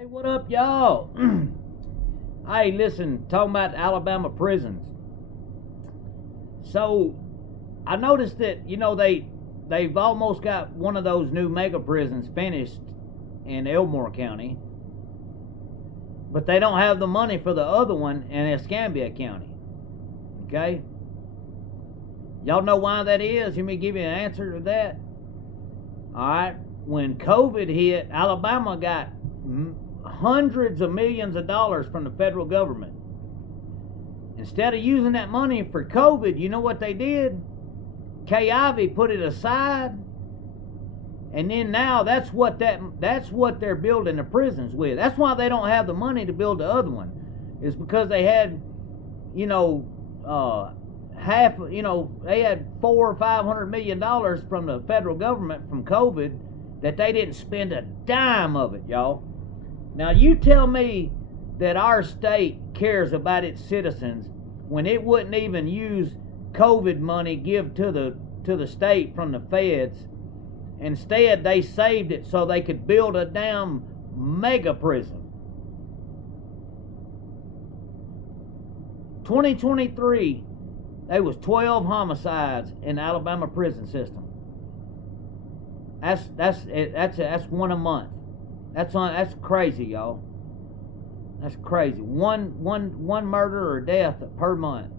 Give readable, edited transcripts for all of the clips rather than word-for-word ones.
Hey, what up, y'all? Hey, listen, talking about Alabama prisons. So, I noticed that, they've almost got one of those new mega prisons finished in Elmore County, but they don't have the money for the other one in Escambia County. Okay? Y'all know why that is? Let me give you an answer to that. Alright, when COVID hit, Alabama got hundreds of millions of dollars from the federal government. Instead of using that money for COVID, you know what they did? Kay Ivey put it aside, and then now that's what they're building the prisons with. That's why they don't have the money to build the other one. It's because they had, they had $400 or $500 million from the federal government from COVID that they didn't spend a dime of it, y'all. Now you tell me that our state cares about its citizens when it wouldn't even use COVID money give to the state from the feds. Instead, they saved it so they could build a damn mega prison. 2023, there was 12 homicides in the Alabama prison system. That's one a month. That's crazy, y'all. That's crazy. One murder or death per month.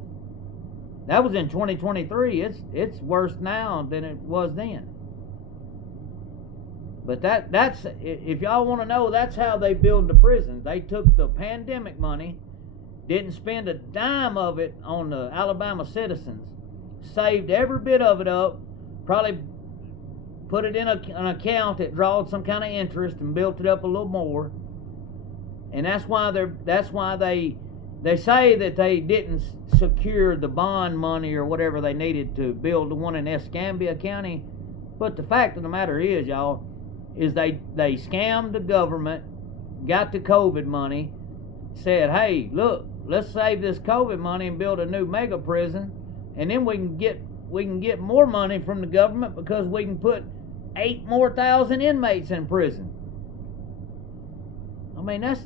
That was in 2023. It's worse now than it was then. But that's if y'all want to know, that's how they build the prisons. They took the pandemic money, didn't spend a dime of it on the Alabama citizens, saved every bit of it up, probably put it in an account that drawed some kind of interest and built it up a little more. And that's why they say that they didn't secure the bond money or whatever they needed to build the one in Escambia County. But the fact of the matter is, y'all, is they scammed the government, got the COVID money, said, hey, look, let's save this COVID money and build a new mega prison, and then we can get more money from the government because we can put 8,000 more inmates in prison. I mean, that's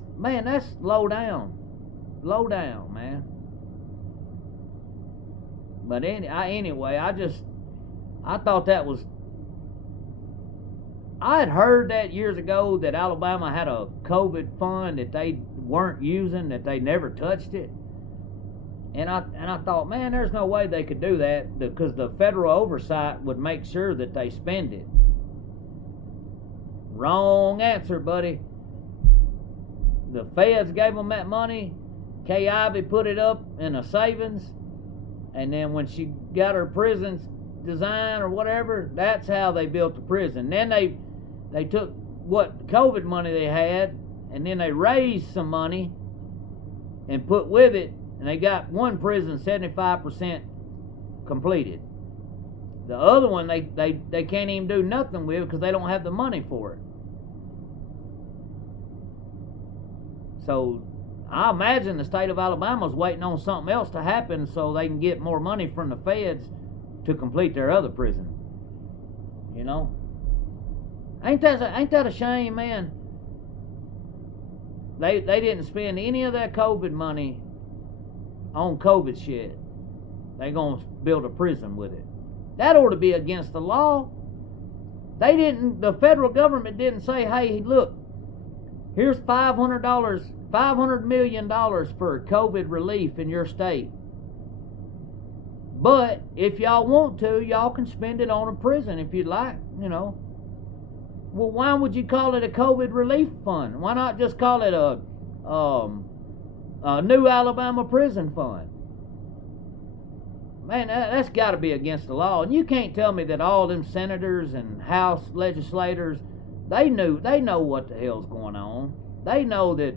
low down. Low down, man. But anyway, I thought that was... I had heard that years ago that Alabama had a COVID fund that they weren't using, that they never touched it. And I thought, man, there's no way they could do that because the federal oversight would make sure that they spend it. Wrong answer, buddy. The feds gave them that money. Kay Ivey put it up in a savings, and then when she got her prisons design or whatever, that's how they built the prison. Then they took what COVID money they had, and then they raised some money and put with it, and they got one prison 75% completed. The other one they can't even do nothing with because they don't have the money for it. So I imagine the state of Alabama is waiting on something else to happen so they can get more money from the feds to complete their other prison. You know? Ain't that a shame, man? They didn't spend any of that COVID money on COVID shit. They gonna build a prison with it. That ought to be against the law. The federal government didn't say, hey, look, here's $500 million for COVID relief in your state. But if y'all want to, y'all can spend it on a prison if you'd like, Well, why would you call it a COVID relief fund? Why not just call it a new Alabama prison fund? Man, that's got to be against the law. And you can't tell me that all them senators and House legislators, they know what the hell's going on. They know that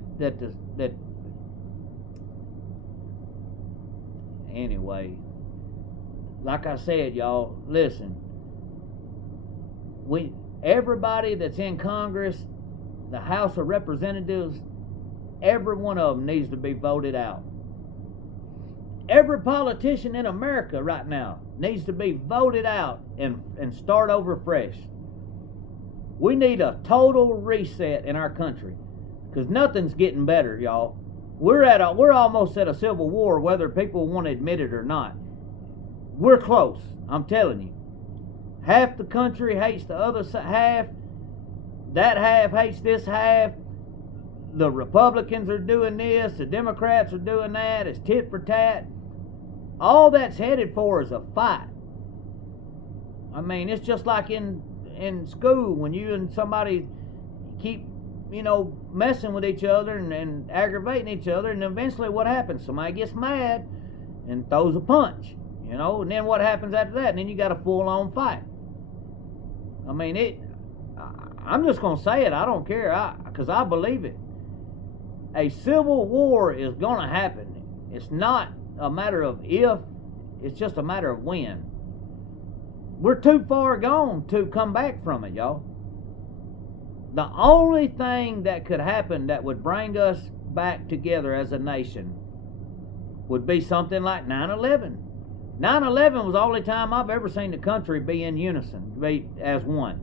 anyway, like I said, y'all, listen. Everybody that's in Congress, the House of Representatives, every one of them needs to be voted out. Every politician in America right now needs to be voted out and start over fresh. We need a total reset in our country. because nothing's getting better, y'all. We're almost at a civil war, whether people want to admit it or not. We're close, I'm telling you. Half the country hates the other half. That half hates this half. The Republicans are doing this. The Democrats are doing that. It's tit for tat. All that's headed for is a fight. I mean, it's just like in school when you and somebody keep, messing with each other and aggravating each other, and eventually what happens? Somebody gets mad and throws a punch, and then what happens after that? And then you got a full-on fight. I mean, I'm just going to say it. I don't care, because I believe it. A civil war is going to happen. It's not a matter of if, it's just a matter of when. We're too far gone to come back from it, y'all. The only thing that could happen that would bring us back together as a nation would be something like 9/11. 9/11 was the only time I've ever seen the country be in unison, be as one.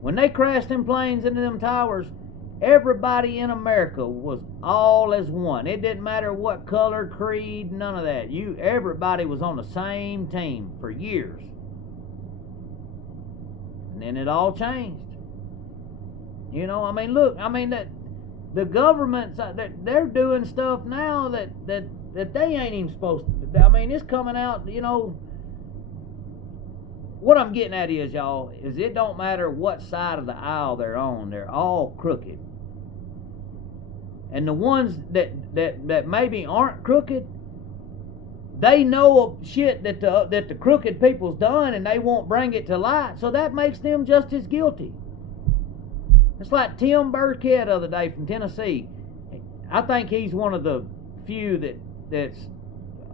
When they crashed them planes into them towers, everybody in America was all as one. It didn't matter what color, creed, none of that. Everybody was on the same team for years. And then it all changed. That the governments, they're doing stuff now that they ain't even supposed to. I mean, it's coming out, What I'm getting at is, y'all, is it don't matter what side of the aisle they're on, they're all crooked. And the ones that maybe aren't crooked, they know shit that the crooked people's done, and they won't bring it to light, so that makes them just as guilty. It's like Tim Burkett the other day from Tennessee. I think he's one of the few that's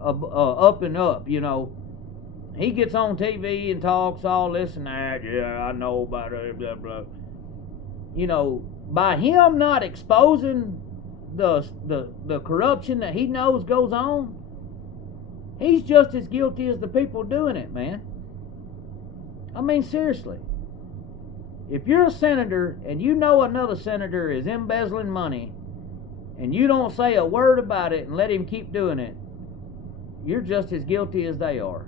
up and up, He gets on TV and talks all this and that. Yeah, I know about it, blah, blah. By him not exposing the corruption that he knows goes on, he's just as guilty as the people doing it, man. I mean, seriously. If you're a senator and you know another senator is embezzling money and you don't say a word about it and let him keep doing it, you're just as guilty as they are.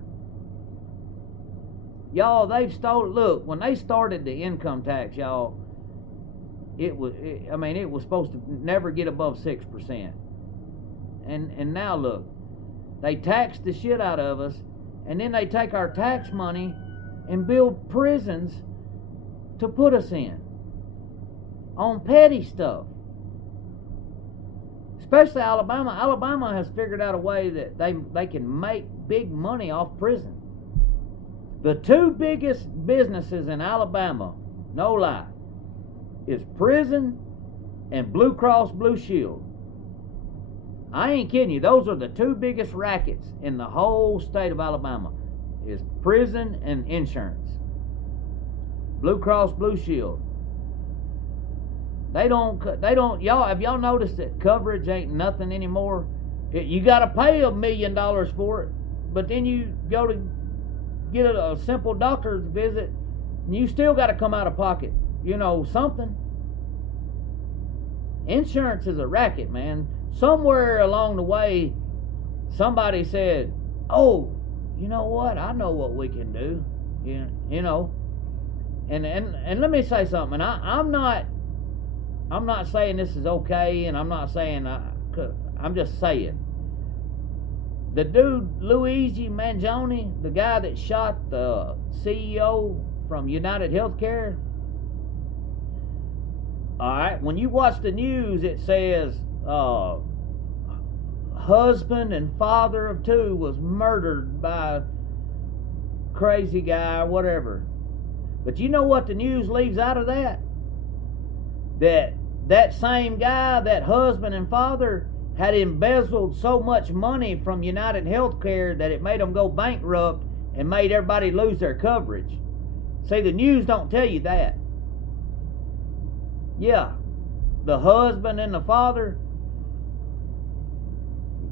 Y'all, look, when they started the income tax, y'all, it was supposed to never get above 6%. And now look, they tax the shit out of us, and then they take our tax money and build prisons to put us in on petty stuff. Especially Alabama. Alabama has figured out a way that they can make big money off prison. The two biggest businesses in Alabama, no lie, is prison and Blue Cross Blue Shield. I ain't kidding you. Those are the two biggest rackets in the whole state of Alabama, is prison and insurance. Blue Cross Blue Shield. They don't, y'all, have y'all noticed that coverage ain't nothing anymore? You got to pay $1 million for it, but then you go to get a simple doctor's visit, and you still got to come out of pocket, something. Insurance is a racket, man. Somewhere along the way, somebody said, oh, you know what? I know what we can do. And let me say something. I'm not saying this is okay, and I'm not saying I'm just saying. The dude Luigi Mangione, the guy that shot the CEO from United Healthcare. All right, when you watch the news, it says husband and father of two was murdered by crazy guy or whatever. But you know what the news leaves out of that? That same guy, that husband and father, had embezzled so much money from United Healthcare that it made them go bankrupt and made everybody lose their coverage. See, the news don't tell you that. Yeah, the husband and the father,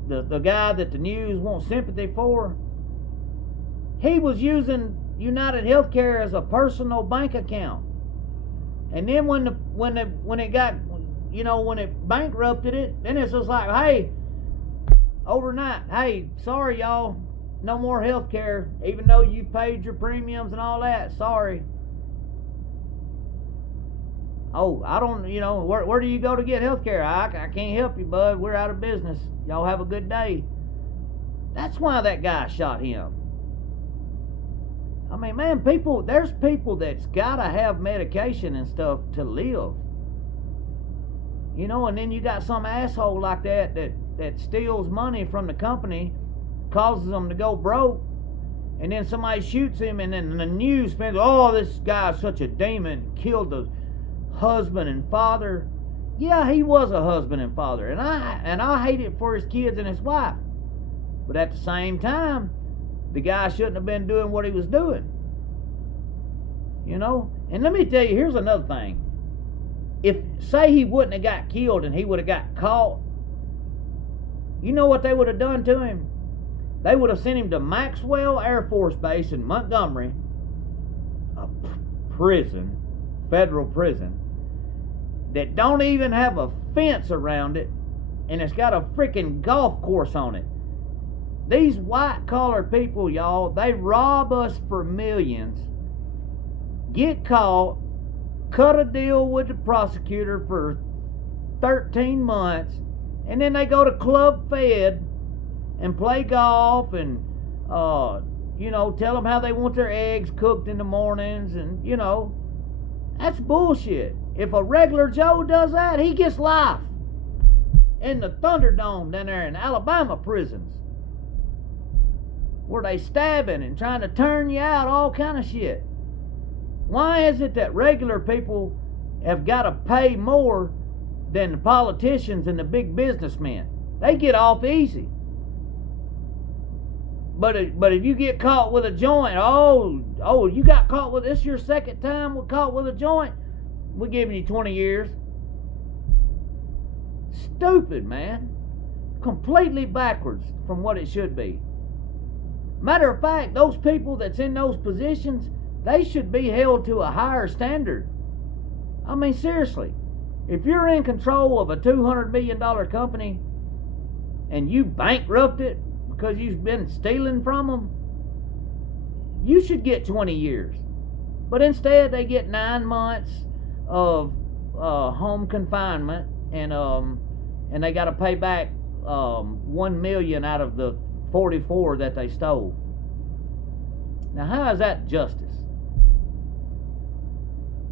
the guy that the news wants sympathy for, he was using United Healthcare as a personal bank account. And then when when it bankrupted it, then it's just like, hey, overnight, hey, sorry y'all, no more health care, even though you paid your premiums and all that, sorry. Oh, I don't, where do you go to get health care? I can't help you, bud, we're out of business, y'all have a good day. That's why that guy shot him. I mean, man, there's people that's gotta have medication and stuff to live. And then you got some asshole like that steals money from the company, causes them to go broke, and then somebody shoots him, and then the news spends, oh, this guy's such a demon, killed the husband and father. Yeah, he was a husband and father, and I hate it for his kids and his wife. But at the same time, the guy shouldn't have been doing what he was doing. And let me tell you, here's another thing. If, say he wouldn't have got killed and he would have got caught, you know what they would have done to him? They would have sent him to Maxwell Air Force Base in Montgomery, a prison, federal prison, that don't even have a fence around it, and it's got a freaking golf course on it. These white-collar people, y'all, they rob us for millions, get caught, cut a deal with the prosecutor for 13 months, and then they go to Club Fed and play golf and, tell them how they want their eggs cooked in the mornings, and, that's bullshit. If a regular Joe does that, he gets life in the Thunderdome down there in Alabama prisons, where they stabbing and trying to turn you out, all kind of shit. Why is it that regular people have got to pay more than the politicians and the big businessmen? They get off easy. But if you get caught with a joint, you got caught with, this your second time we're caught with a joint, we're giving you 20 years. Stupid, man. Completely backwards from what it should be. Matter of fact, those people that's in those positions, they should be held to a higher standard. I mean, seriously. If you're in control of a $200 million company and you bankrupt it because you've been stealing from them, you should get 20 years. But instead, they get 9 months of home confinement, and they got to pay back $1 million out of the 44 that they stole. Now, how is that justice?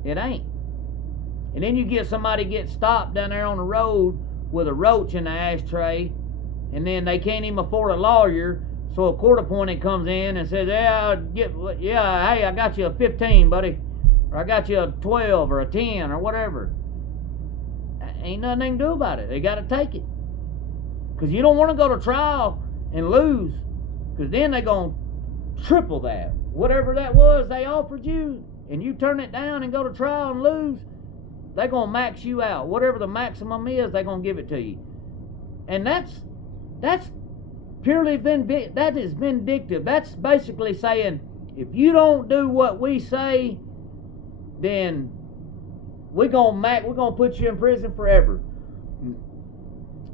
It ain't. And then you get somebody get stopped down there on the road with a roach in the ashtray, and then they can't even afford a lawyer, so a court appointed comes in and says, hey, I got you a 15, buddy, or I got you a 12 or a 10 or whatever. Ain't nothing they can do about it. They got to take it, because you don't want to go to trial and lose, because then they're going to triple that. Whatever that was they offered you, and you turn it down and go to trial and lose, they're going to max you out. Whatever the maximum is, they're going to give it to you. And that's purely that is vindictive. That's basically saying, if you don't do what we say, then we're gonna put you in prison forever.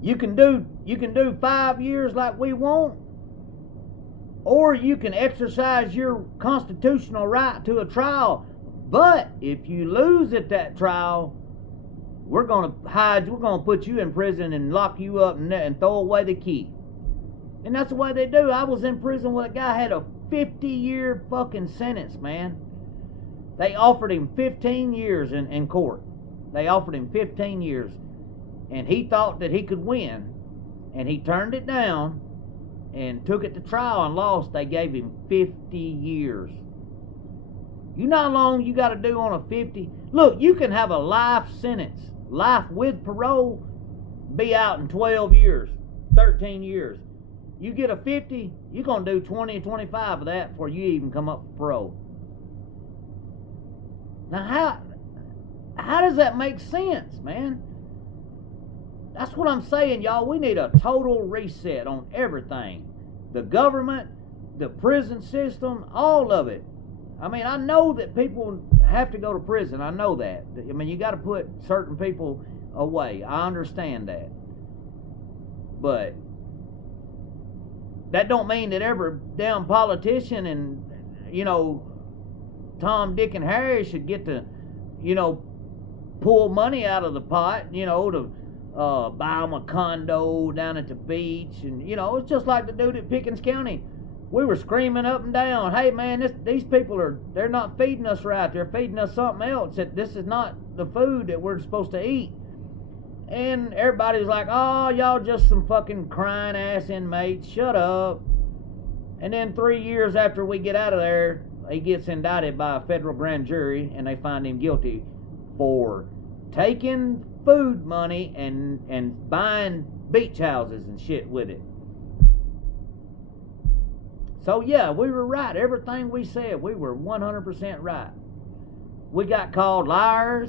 You can do 5 years like we want, or you can exercise your constitutional right to a trial. But if you lose at that trial, we're gonna put you in prison and lock you up and throw away the key. And that's the way they do. I was in prison with a guy had a 50-year fucking sentence, man. They offered him 15 years in court. They offered him 15 years. And he thought that he could win. And he turned it down and took it to trial and lost. They gave him 50 years. You know how long you got to do on a 50? Look, you can have a life sentence, life with parole, be out in 12 years, 13 years. You get a 50, you're going to do 20 or 25 of that before you even come up for parole. Now, how does that make sense, man? That's what I'm saying, y'all. We need a total reset on everything. The government, the prison system, all of it. I mean, I know that people have to go to prison. I know that. I mean, you got to put certain people away. I understand that. But that don't mean that every damn politician and, Tom, Dick, and Harry should get to, pull money out of the pot, to buy them a condo down at the beach. And, it's just like the dude at Pickens County. We were screaming up and down, hey, man, these people they're not feeding us right. They're feeding us something else. This is not the food that we're supposed to eat. And everybody's like, oh, y'all just some fucking crying ass inmates. Shut up. And then 3 years after we get out of there, he gets indicted by a federal grand jury, and they find him guilty for taking food money and buying beach houses and shit with it. So yeah, we were right. Everything we said, we were 100% right. We got called liars.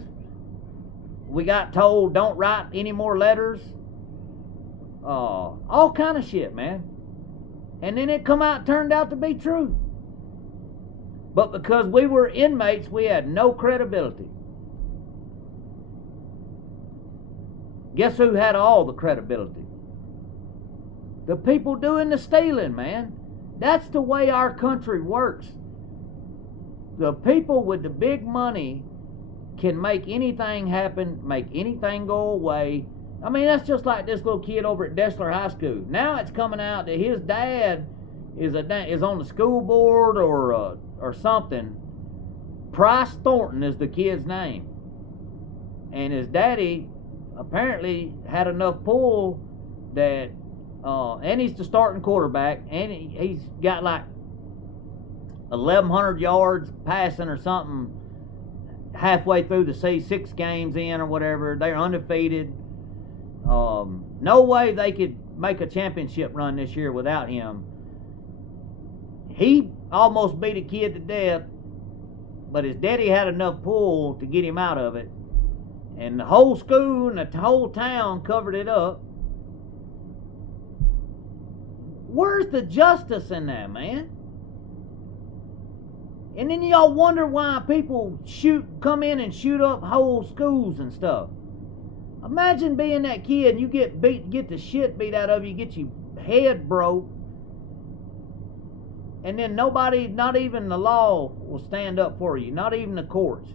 We got told don't write any more letters. All kind of shit, man. And then it turned out to be true. But because we were inmates, we had no credibility. Guess who had all the credibility? The people doing the stealing, man. That's the way our country works. The people with the big money can make anything happen, make anything go away. I mean, that's just like this little kid over at Dessler High School. Now it's coming out that his dad is on the school board or something. Price Thornton is the kid's name. And his daddy apparently had enough pull that, and he's the starting quarterback, and he's got like 1,100 yards passing or something halfway through the season, 6 games in or whatever. They're undefeated. No way they could make a championship run this year without him. He almost beat a kid to death, but his daddy had enough pull to get him out of it. And the whole school and the whole town covered it up. Where's the justice in that, man? And then y'all wonder why people come in and shoot up whole schools and stuff. Imagine being that kid and you get the shit beat out of you, get your head broke, and then nobody, not even the law, will stand up for you, not even the courts.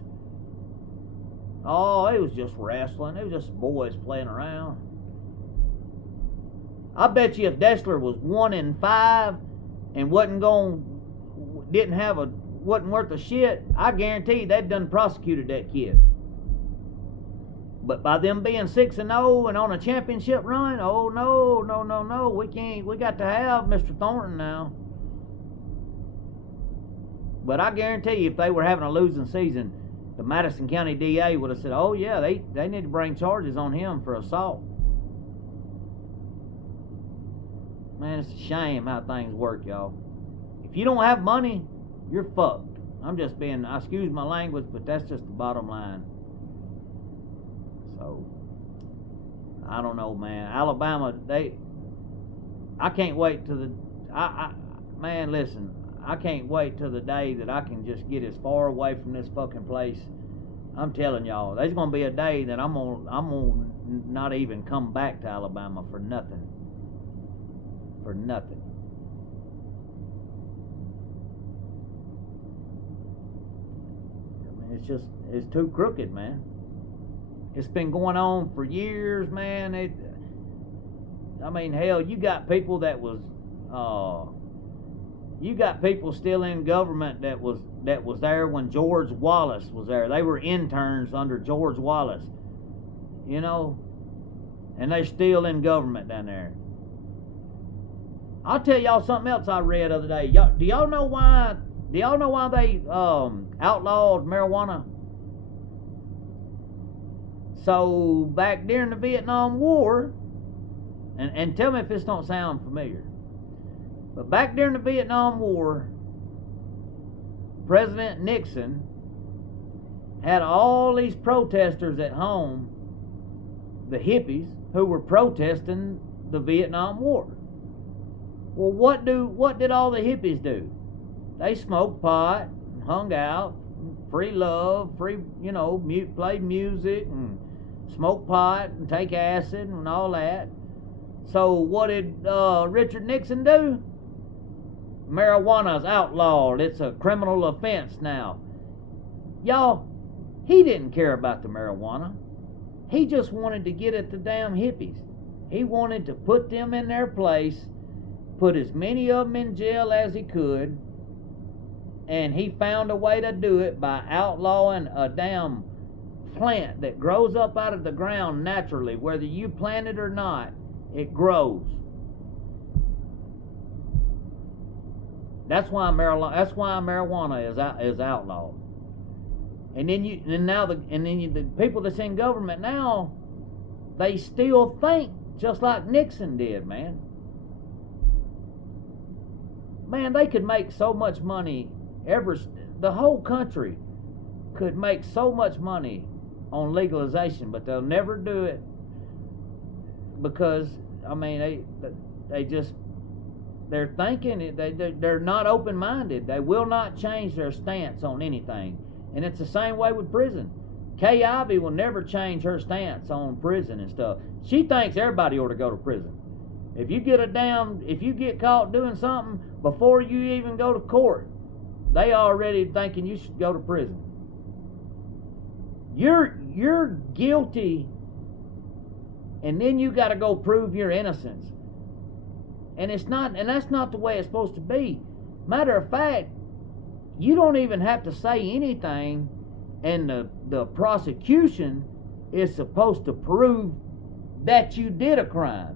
Oh, it was just wrestling. It was just boys playing around. I bet you if Dessler was 1-5 and wasn't worth a shit, I guarantee they'd done prosecuted that kid. But by them being 6-0 and on a championship run, oh no, we can't. We got to have Mr. Thornton now. But I guarantee you, if they were having a losing season, the Madison County DA would have said, oh yeah, they need to bring charges on him for assault. Man, it's a shame how things work, y'all. If you don't have money, you're fucked. Excuse my language, but that's just the bottom line. So, I don't know, man. Alabama, I can't wait till man, listen, I can't wait till the day that I can just get as far away from this fucking place. I'm telling y'all, there's gonna be a day that I'm gonna not even come back to Alabama for nothing. For nothing. I mean, it's too crooked, man. It's been going on for years, man. Hell, you got people still in government that was there when George Wallace was there. They were interns under George Wallace, and they're still in government down there. I'll tell y'all something else I read the other day. Do y'all know why they outlawed marijuana? So back during the Vietnam War, and tell me if this don't sound familiar, but back during the Vietnam War, President Nixon had all these protesters at home, the hippies, who were protesting the Vietnam War. Well, what did all the hippies do? They smoked pot, hung out, free love, free, played music and smoke pot and take acid and all that. So what did Richard Nixon do? Marijuana is outlawed. It's a criminal offense now. Y'all, he didn't care about the marijuana. He just wanted to get at the damn hippies. He wanted to put them in their place, put as many of them in jail as he could, and he found a way to do it by outlawing a damn plant that grows up out of the ground naturally. Whether you plant it or not, it grows. That's why marijuana is outlawed. And then the people that's in government now, they still think just like Nixon did, man. Man, they could make so much money. The whole country could make so much money on legalization, but they'll never do it because, I mean, they're thinking, they're not open-minded. They will not change their stance on anything. And it's the same way with prison. Kay Ivey will never change her stance on prison and stuff. She thinks everybody ought to go to prison. If you get caught doing something before you even go to court, they already thinking you should go to prison. You're guilty, and then you got to go prove your innocence. And that's not the way it's supposed to be. Matter of fact, you don't even have to say anything, and the prosecution is supposed to prove that you did a crime.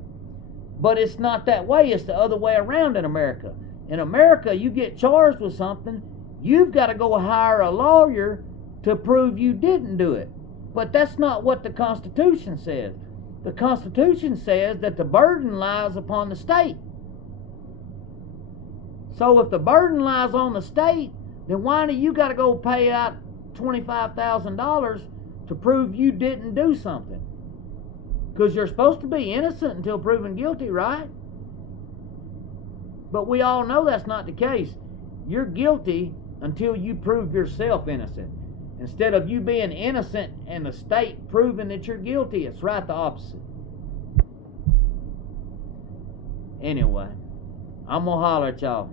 But it's not that way. It's the other way around in America. In America, you get charged with something, you've got to go hire a lawyer to prove you didn't do it. But that's not what the Constitution says. The Constitution says that the burden lies upon the state. So if the burden lies on the state, then why do you got to go pay out $25,000 to prove you didn't do something? Because you're supposed to be innocent until proven guilty, right? But we all know that's not the case. You're guilty until you prove yourself innocent. Instead of you being innocent and the state proving that you're guilty, it's right the opposite. Anyway, I'm going to holler at y'all.